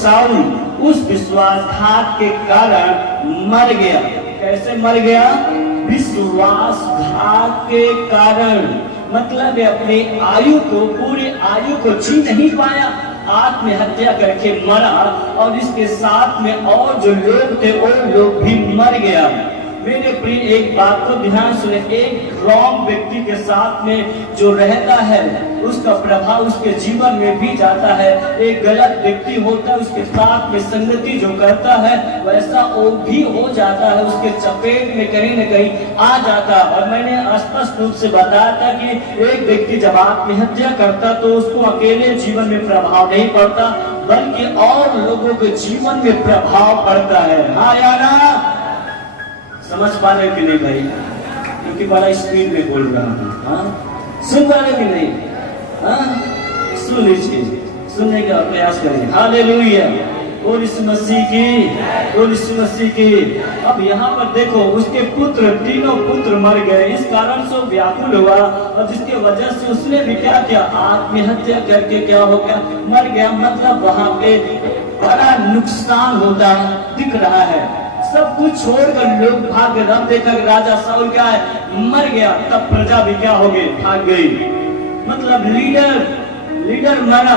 Saul उस विश्वासघात के कारण मर गया। कैसे मर गया? विश्वासघात के कारण। मतलब अपनी आयु को, पूरी आयु को जी नहीं पाया, आत्महत्या करके मरा, और इसके साथ में और जो लोग थे वो लोग भी मर गया। मेरे प्रिय, एक बात को ध्यान सुने, एक रॉन्ग व्यक्ति के साथ में जो रहता है उसका प्रभाव उसके जीवन में भी जाता है। एक गलत व्यक्ति होता है, उसके साथ में संगति जो करता है वैसा वो भी हो जाता है, उसके चपेट में कहीं न कहीं आ जाता है। और मैंने स्पष्ट रूप से बताया था कि एक व्यक्ति जब आत्महत्या करता तो उसको अकेले जीवन में प्रभाव नहीं पड़ता, बल्कि और लोगों के जीवन में प्रभाव पड़ता है। हाँ या ना? समझ पा रहे कि नहीं भाई? क्योंकि बड़ा स्पीड में बोल रहा हूँ। हाँ, सुन पा रहे कि नहीं? हाँ, सुन लीजिए, सुनने का प्रयास करें। हालेलुया, और इस मसीह की, और इस मसीह की। अब यहाँ पर देखो, उसके पुत्र, तीनों पुत्र मर गए। इस कारण से व्याकुल हुआ, और जिसके वजह से उसने भी क्या किया? आत्महत्या करके क्या हो गया? मर गया। मतलब वहां पे बड़ा नुकसान होता दिख रहा है। सब कुछ छोड़कर लोग भाग गए। अब देखा राजा साउल क्या है? मर गया। तब प्रजा भी क्या हो गई? भाग गई। मतलब लीडर मरा,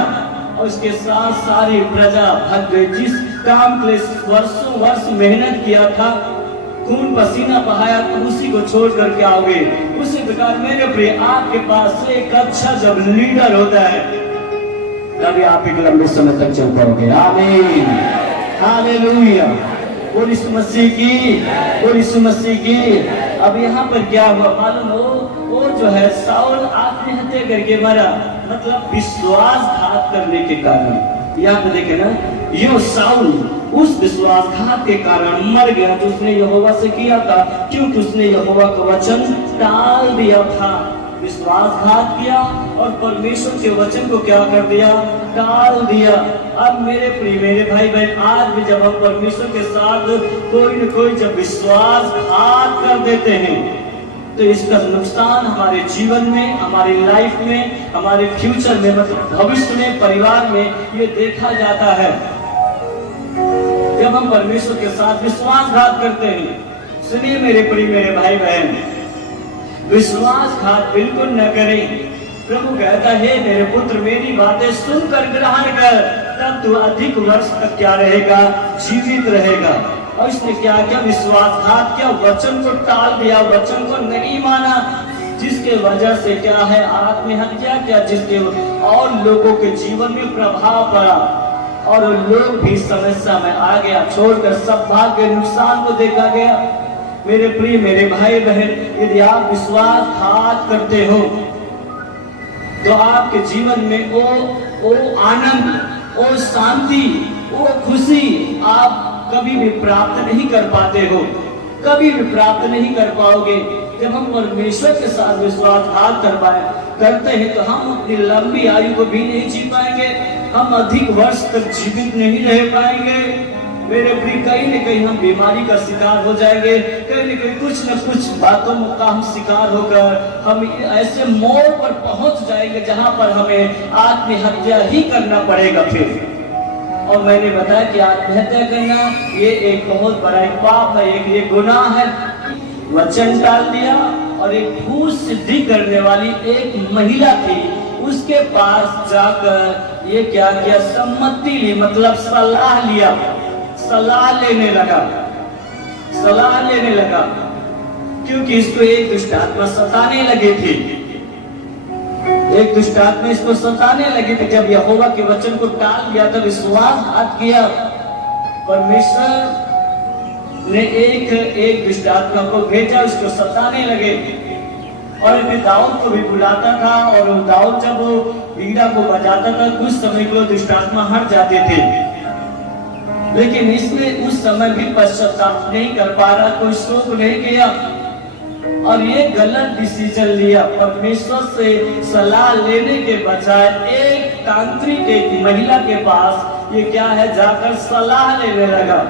और उसके साथ सारी प्रजा भाग गई। जिस काम के लिए वर्षों वर्ष मेहनत किया था, खून पसीना बहाया, तो उसी को छोड़कर क्या हो गए? उसी प्रकार मेरे प्रिय, आपके पास एक अच्छा जब लीडर होता है तभी आप एक लंबे समय तक चल पाओगे। आमीन, हालेलुया, और इस मसीह की, और इस मसीह की। अब यहाँ पर क्या हुआ मालूम हो? वो जो है साउल आत्महत्या करके मरा, मतलब विश्वासघात करने के कारण। यहाँ पे देखे ना, यो साउल उस विश्वासघात के कारण मर गया जो उसने यहोवा से किया था, क्योंकि उसने यहोवा का वचन टाल दिया था। विश्वासघात किया और परमेश्वर के वचन को क्या कर दिया? टाल दिया। अब मेरे प्रिय, मेरे भाई बहन, आज भी जब हम परमेश्वर के साथ कोई न कोई जब विश्वासघात कर देते हैं तो इसका नुकसान हमारे जीवन में, हमारी लाइफ में, हमारे फ्यूचर में, मतलब भविष्य में, परिवार में ये देखा जाता है। जब हम परमेश्वर के साथ विश्वासघात करते हैं, सुनिए मेरे प्रिय, मेरे भाई बहन, विश्वासघात बिल्कुल न करें। प्रभु कहता है, मेरे पुत्र मेरी बातें सुनकर ग्रहण कर, तब तू अधिक वर्ष तक क्या रहेगा? जीवित रहेगा। और इसने क्या किया? विश्वासघात किया, वचन को टाल दिया, वचन को नहीं माना, जिसके वजह से क्या है? आत्महत्या किया, जिसके और लोगों के जीवन में प्रभाव पड़ा, और लोग भी समस्या में आ गया, छोड़कर सब भाग गए, नुकसान को देखा गया। मेरे प्रिय, मेरे भाई बहन, यदि आप विश्वासघात करते हो तो आपके जीवन में वो आनंद, वो शांति, वो खुशी आप कभी भी प्राप्त नहीं कर पाते हो, कभी भी प्राप्त नहीं कर पाओगे। जब हम परमेश्वर के साथ विश्वासघात करते हैं तो हम अपनी लंबी आयु को भी नहीं जी पाएंगे, हम अधिक वर्ष तक जीवित नहीं रह पाएंगे। मेरे प्रिय, कहीं न कहीं हम बीमारी का शिकार हो जाएंगे, कहीं न कहीं कुछ न कुछ बातों का हम शिकार होकर हम ऐसे मोड़ पर पहुंच जाएंगे जहां पर हमें आत्महत्या ही करना पड़ेगा फिर। और मैंने बताया कि आत्महत्या करना ये एक बहुत बड़ा एक पाप है, एक ये गुनाह है। वचन टाल दिया, और एक भूत सिद्धि करने वाली एक महिला थी, उसके पास जाकर ये क्या किया? सम्मति ली, मतलब सलाह लिया, सलाह लेने लगा, क्योंकि इसको एक दुष्ट आत्मा सताने लगी थी। एक दुष्ट आत्मा इसको सताने लगी थी। जब यहोवा के वचन को टाल दिया था, विश्वासघात किया, परमेश्वर ने एक दुष्ट आत्मा को भेजा, उसको सताने लगे। और फिर दाऊद को भी बुलाता था, और दाऊद जब वो बीड़ा को बजाता था, कुछ समय के लिए दुष्ट आत्मा हट जाते थे। लेकिन इसमें उस समय भी पश्चाताप नहीं कर पा रहा, कोई शोक नहीं किया, और ये गलत डिसीजन लिया। परमेश्वर से सलाह लेने के बजाय एक तांत्रिक, एक महिला के पास ये क्या है, जाकर सलाह लेने लगा,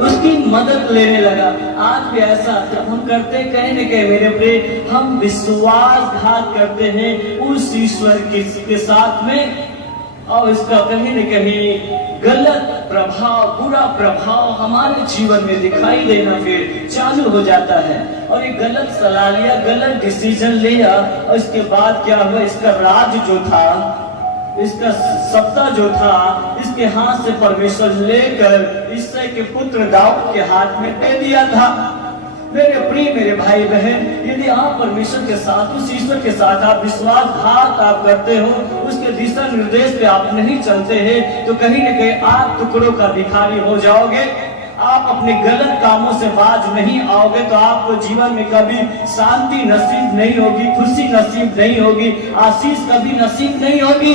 उसकी मदद लेने लगा। आज भी ऐसा जब हम करते, कहीं न कहीं मेरे प्रिय, हम विश्वासघात करते हैं उस ईश्वर के साथ में, और इसका कहीं न कहीं गलत प्रभाव, बुरा प्रभाव हमारे जीवन में दिखाई देना फिर चालू हो जाता है। और ये गलत सलाह लिया, गलत डिसीजन लिया, और इसके बाद क्या हुआ, इसका राज जो था, इसका सत्ता जो था, इसके हाथ से परमेश्वर लेकर ईसाई के पुत्र दाऊद के हाथ में दे दिया था। मेरे प्रिय मेरे भाई बहन, यदि आप परमेश्वर के साथ, उस ईश्वर के साथ आप विश्वासघात आप करते हो, उसके दिशा निर्देश पे आप नहीं चलते हैं, तो कहीं न कहीं आप टुकड़ों का भिखारी हो जाओगे। आप अपने गलत कामों से बाज नहीं आओगे तो आपको जीवन में कभी शांति नसीब नहीं होगी, खुशी नसीब नहीं होगी, आशीष कभी नसीब नहीं होगी।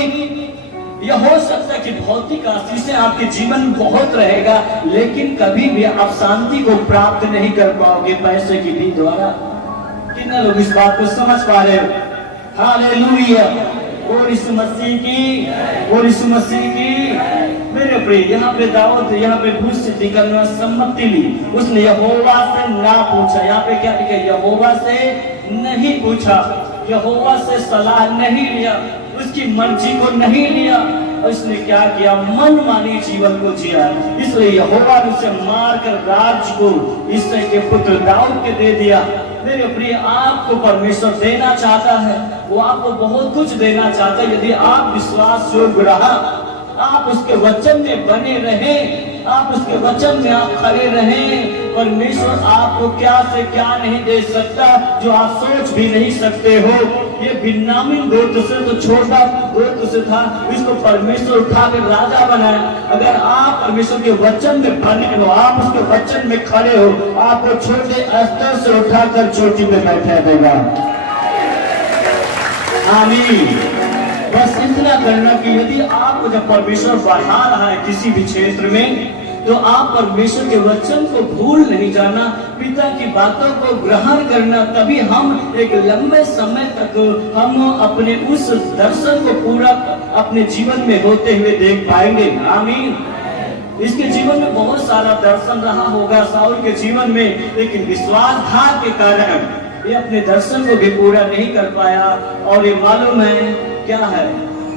यह हो सकता है कि भौतिक आशीषें आपके जीवन में बहुत रहेगा, लेकिन कभी भी आप शांति को प्राप्त नहीं कर पाओगे पैसे की भी द्वारा। कितने लोग इस बात को समझ पा रहे हो? हालेलुया, और यीशु मसीह की, और यीशु मसीह की। मेरे प्रिय, यहाँ पे दाऊद, यहाँ पे भूत से निकलना सम्मति ली, उसने यहोवा से ना पूछा। यहाँ पे क्या लिखा, यहोवा से नहीं पूछा, यहोवा से सलाह नहीं लिया, उसकी मर्जी को नहीं लिया, उसने क्या किया, मनमानी जीवन को जिया। इसलिए यहोवा ने उसे मारकर राज्य को ईसाई के पुत्र दाऊद के दे दिया। मेरे प्रिय, आपको परमेश्वर देना चाहता है, वो आपको बहुत कुछ देना चाहता है, यदि आप विश्वास योग्य रहा, आप उसके वचन में बने रहे, आप उसके वचन में आप खड़े रहे, परमेश्वर आपको क्या से क्या नहीं दे सकता जो आप सोच भी नहीं सकते हो। ये बिन्यामीन गोत्र से तो छोटा गोत्र से था, इसको परमेश्वर उठाकर राजा बनाया। अगर आप परमेश्वर के वचन में बने हो, आप उसके वचन में खड़े हो, आपको छोटे स्तर से उठाकर चोटी में बैठा देगा। आमीन। बस इतना करना कि यदि आपको जब परमेश्वर बढ़ा रहा है किसी भी क्षेत्र में, तो आप परमेश्वर के वचन को भूल नहीं जाना, पिता की बातों को ग्रहण करना, तभी हम एक लंबे समय तक हम अपने उस दर्शन को पूरा अपने जीवन में होते हुए देख पाएंगे। आमीन। इसके जीवन में बहुत सारा दर्शन रहा होगा साउल के जीवन में, लेकिन विश्वासघात के कारण ये अपने दर्शन को भी पूरा नहीं कर पाया। और ये मालूम है क्या है,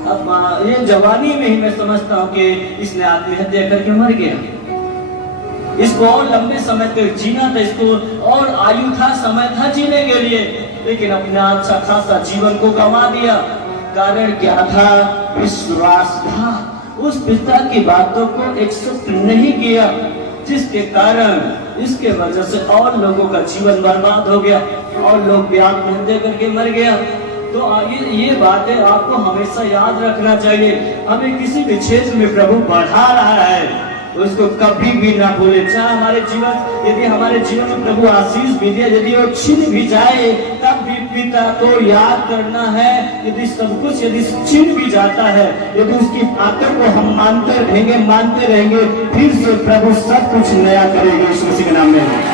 अब ये जवानी में ही मैं समझता हूँ कि इसने आत्महत्या करके मर गया। इसको और लंबे समय तक जीना था, इसको और आयु था, समय था जीने के लिए, लेकिन अपना अच्छा खासा जीवन को गंवा दिया। कारण क्या था? विश्वास था। उस पिता की बातों को एक्सेप्ट नहीं किया, जिसके कारण इसके वजह से और लोगों का जीवन बर्बाद हो गया और लोग भी आत्महत्या करके मर गया। तो ये बातें आपको हमेशा याद रखना चाहिए। हमें किसी भी क्षेत्र में प्रभु बढ़ा रहा है तो उसको कभी भी ना भूले। चाहे हमारे जीवन, यदि हमारे जीवन में प्रभु आशीष भी दिया, यदि वो छिन भी जाए, तब भी पिता को याद करना है। यदि सब कुछ यदि छिन भी जाता है, यदि उसकी बातों को हम मानते रहेंगे, फिर से प्रभु सब कुछ नया करेंगे, यीशु मसीह के नाम में।